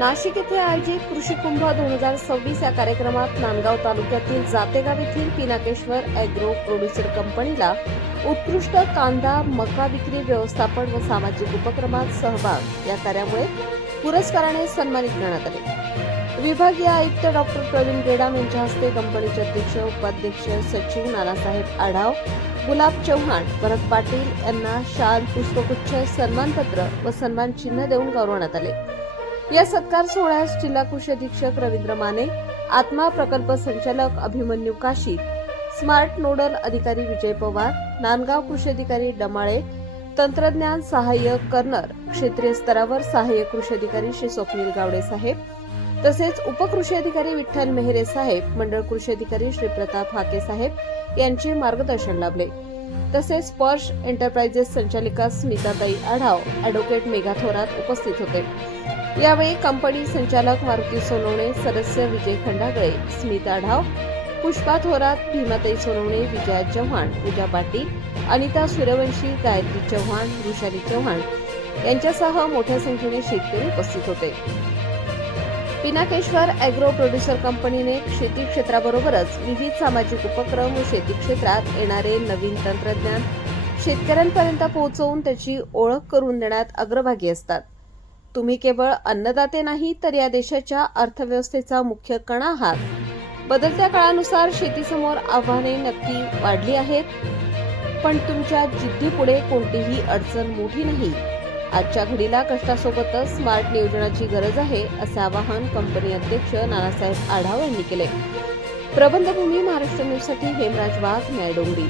नाशिक येथे आयोजित कृषी कुंभ 2026 या कार्यक्रमात नांदगाव तालुक्यातील जातेगाव येथील पिनाकेश्वर ॲग्रो प्रोड्युसर कंपनीला उत्कृष्ट कांदा मका विक्री व्यवस्थापन व सामाजिक उपक्रमात सहभाग या कार्यामुळे पुरस्काराने सन्मानित करण्यात आले। विभागीय आयुक्त डॉक्टर प्रवीण गेडाम यांच्या हस्ते कंपनीचे अध्यक्ष उपाध्यक्ष सचिव नानासाहेब आढाव, गुलाब चव्हाण, भरत पाटील यांना शाल, पुष्पगुच्छ, सन्मानपत्र व सन्मान चिन्ह देऊन गौरवण्यात आले। या सत्कार सोहळ्यास जिल्हा कृषी अधीक्षक रवींद्र माने, आत्मा प्रकल्प संचालक अभिमन्यू काशीद, स्मार्ट नोडल अधिकारी विजय पवार, नांदगाव कृषी अधिकारी डमाळे, तंत्रज्ञान सहाय्यक कर्नर, क्षेत्रीय स्तरावर सहाय्यक कृषी अधिकारी श्री स्वप्नील गावडे साहेब, तसेच उपकृषी अधिकारी विठ्ठल मेहरे साहेब, मंडळ कृषी अधिकारी श्री प्रताप हाके साहेब यांचे मार्गदर्शन लाभले। तसेच स्पर्श एंटरप्राइजेस संचालिका स्मिताताई आढाव, ॲडव्होकेट मेघा थोरात उपस्थित होते। यावेळी कंपनी संचालक मारुती सोनवणे, सदस्य विजय खंडागळे, स्मिता आढाव, पुष्पा थोरात, भीमाताई सोनवणे, विजया चव्हाण, पूजा पाटील, अनिता सूर्यवंशी, गायत्री चव्हाण, वृषाली चव्हाण यांच्यासह मोठ्या संख्येने शेतकरी उपस्थित होते। पिनाकेश्वर ॲग्रो प्रोड्युसर कंपनीने शेती क्षेत्राबरोबरच विविध सामाजिक उपक्रम व शेती क्षेत्रात येणारे नवीन तंत्रज्ञान शेतकऱ्यांपर्यंत पोहोचवून त्याची ओळख करून देण्यात अग्रभागी असतात। तुम्ही केवळ अन्नदाते नाही तर या देशाच्या अर्थव्यवस्थेचा मुख्य कणा आहात। बदलत्या काळानुसार शेतीसमोर आव्हाने नक्की वाढली आहेत, पण तुमच्या जिद्दीपुढे कोणतीही अडचण मोठी नाही। आजच्या घडीला कष्टासोबतच स्मार्ट नियोजनाची गरज आहे, असे आवाहन कंपनी अध्यक्ष नानासाहेब आढाव यांनी केले। प्रबंधभूमी महाराष्ट्र न्यूजसाठी हेमराज वाघ, न्यायडोंगरी।